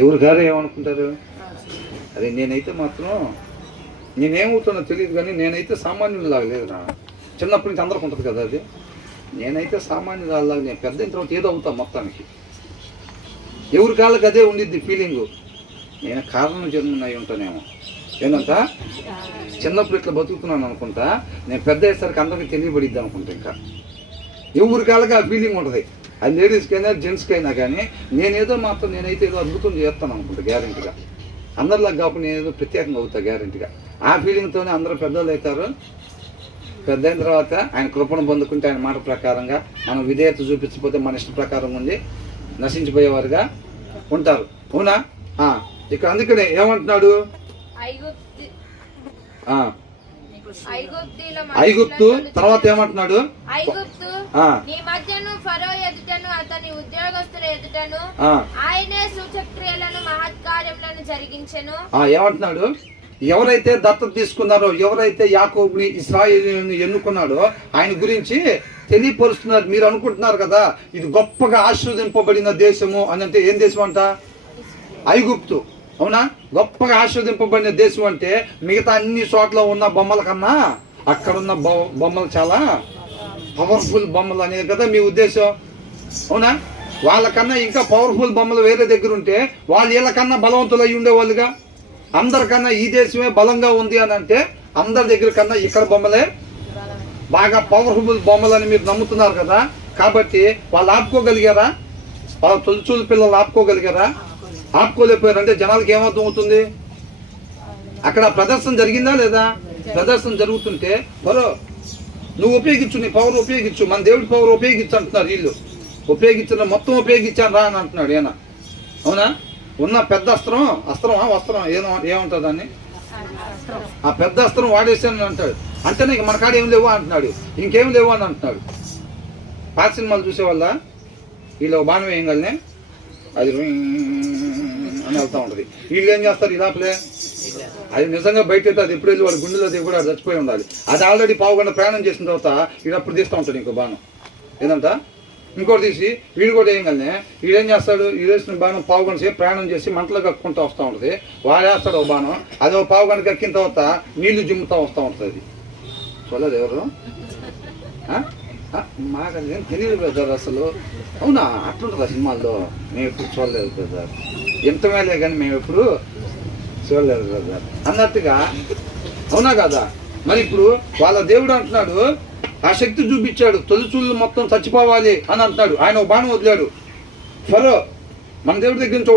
ఎవరు గారు ఏమనుకుంటారు? అదే నేనైతే మాత్రం నేనేమవుతున్నా తెలియదు, కానీ నేనైతే సామాన్యులాగా లేదురా. చిన్నప్పటి నుంచి అందరికి ఉంటుంది కదా అది. నేనైతే సామాన్యులాగా నేను పెద్ద అయిన తర్వాత ఏదో అవుతా మొత్తానికి. ఎవరి కాళ్ళకి అదే ఉండిద్ది ఫీలింగు. నేను కారణం జన్మనై ఉంటానేమో. ఏంటంట చిన్నప్పుడు ఇట్లా బతుకుతున్నాను అనుకుంటా, నేను పెద్ద అయ్యేసరికి అందరికీ తెలియబడిద్ది అనుకుంటా. ఇంకా ఎవరి కాళ్ళకి ఆ ఫీలింగ్ ఉంటుంది. అది లేడీస్కైనా జెంట్స్కైనా కానీ నేనైతే ఏదో అద్భుతం చేస్తాను అనుకుంటా గ్యారెంటీగా. అందరిలాగా కాకుండా నేనేదో ప్రత్యేకంగా అవుతా గ్యారెంటీగా. ఆ ఫీలింగ్తోనే అందరూ పెద్దోళ్ళు అవుతారు. పెద్ద అయిన తర్వాత ఆయన కృపను పొందుకుంటే ఆయన మాట ప్రకారంగా మనం విధేయత చూపించకపోతే మన ఇష్ట ప్రకారం ఉండి నశించిపోయేవారుగా ఉంటారు. అవునా? ఇక్కడ అందుకనే ఏమంటున్నాడు, ఐగుప్తు తర్వాత ఏమంటున్నాడు, ఏమంటున్నాడు, ఎవరైతే దత్తత తీసుకున్నారో, ఎవరైతే యాకోబుని ఇశ్రాయేలుని ఎన్నుకున్నాడో ఆయన గురించి తెలియపరుస్తున్నారు. మీరు అనుకుంటున్నారు కదా ఇది గొప్పగా ఆశీర్వదింపబడిన దేశము అని. అంటే ఏం దేశం అంట? ఐగుప్తు. అవునా? గొప్పగా ఆశీర్వదింపబడిన దేశం అంటే మిగతా అన్ని చోట్ల ఉన్న బొమ్మల కన్నా అక్కడున్న బొమ్మలు చాలా పవర్ఫుల్ బొమ్మలు అనేది కదా మీ ఉద్దేశం. అవునా? వాళ్ళకన్నా ఇంకా పవర్ఫుల్ బొమ్మలు వేరే దగ్గర ఉంటే వాళ్ళు వీళ్ళకన్నా బలవంతులు అయి ఉండేవాళ్ళుగా. అందరికన్నా ఈ దేశమే బలంగా ఉంది అని అంటే అందరి దగ్గర కన్నా ఇక్కడ బొమ్మలే బాగా పవర్ఫుల్ బొమ్మలు అని మీరు నమ్ముతున్నారు కదా. కాబట్టి వాళ్ళు ఆపుకోగలిగారా? వాళ్ళ తొలిచూలు పిల్లలు ఆపుకోగలిగారా? ఆపుకోలేకపోయారంటే జనాలకి ఏమర్థం అవుతుంది? అక్కడ ప్రదర్శన జరిగిందా లేదా? ప్రదర్శన జరుగుతుంటే నువ్వు ఉపయోగించు, నీ పవర్ ఉపయోగించు, మన దేవుడి పవర్ ఉపయోగించు అంటున్నారు వీళ్ళు. ఉపయోగించిన మొత్తం ఉపయోగించాను రా అని అంటున్నాడు ఈయన. అవునా? ఉన్న పెద్ద వస్త్రం ఏమంటారు దాన్ని? ఆ పెద్ద అస్త్రం వాడేసాను అంటాడు. అంటేనే మన కాడ ఏం లేవు అంటున్నాడు, ఇంకేం లేవు అని అంటున్నాడు. పాత సినిమాలు చూసేవాళ్ళ వీళ్ళు బాణం వేయగలనే అది అని వెళ్తూ ఉంటుంది. వీళ్ళు ఏం చేస్తారు? ఇలాపలే అది నిజంగా బయట అయితే అది ఎప్పుడు వెళ్ళి వాడు గుండెలో దిగు కూడా చచ్చిపోయి ఉండాలి. అది ఆల్రెడీ పావుగంట ప్రయాణం చేసిన తర్వాత వీడప్పుడు తీస్తూ ఉంటాడు ఇంకో బాణం. ఏంటంట ఇంకోటి తీసి వీడు కూడా వేయగలనే. వీడేం చేస్తాడు? వీడేసిన బాణం పావుగంట సేపు ప్రయాణం చేసి మంటలు కక్కుంటూ వస్తూ ఉంటుంది. వాడు వేస్తాడు ఒక బాణం, అది ఒక పావుగంట కక్కిన తర్వాత నీళ్లు జిమ్ముతూ వస్తూ ఉంటుంది. అది చూడలేదు ఎవరు? మాకు అది ఏం తెలియదు బ్రదర్ అసలు. అవునా? అట్లుంటుంది ఆ సినిమాల్లో. మేము ఎప్పుడు చూడలేదు బ్రదర్. ఎంత మేలే కానీ మేము ఎప్పుడు చూడలేదు బ్రదర్ అన్నట్టుగా. అవునా కదా? మరి ఇప్పుడు వాళ్ళ దేవుడు అంటున్నాడు ఆ శక్తి చూపించాడు, తొలిచూళ్ళు మొత్తం చచ్చిపోవాలి అని అంటున్నాడు. ఆయన ఒక బాణం వదిలాడు. ఫరో మన దేవుడి దగ్గర నుంచి